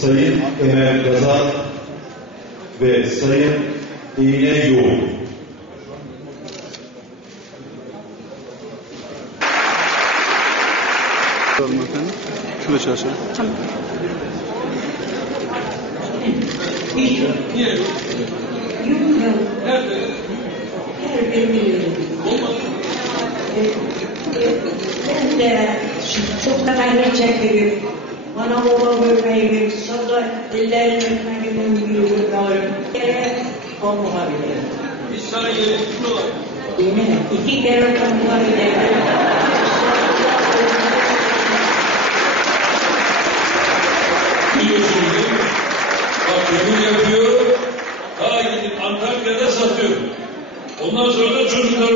Sayın Emel Gazal ve Sayın İğne Yoğun. Efendim, şurada çalışalım. Tamam. Ben de çok da gayret çekiyorum. Bana baba vermeyi, sonra ellerini öpmeyi biliyorum. Allah'a bilir. Biz sana gerekli olarak. Yine 2 kere Allah'a bilir. Biliyorsunuz değil mi? Bak kömür yapıyor, daha gidip Antalya'da satıyor. Ondan sonra da çocuklar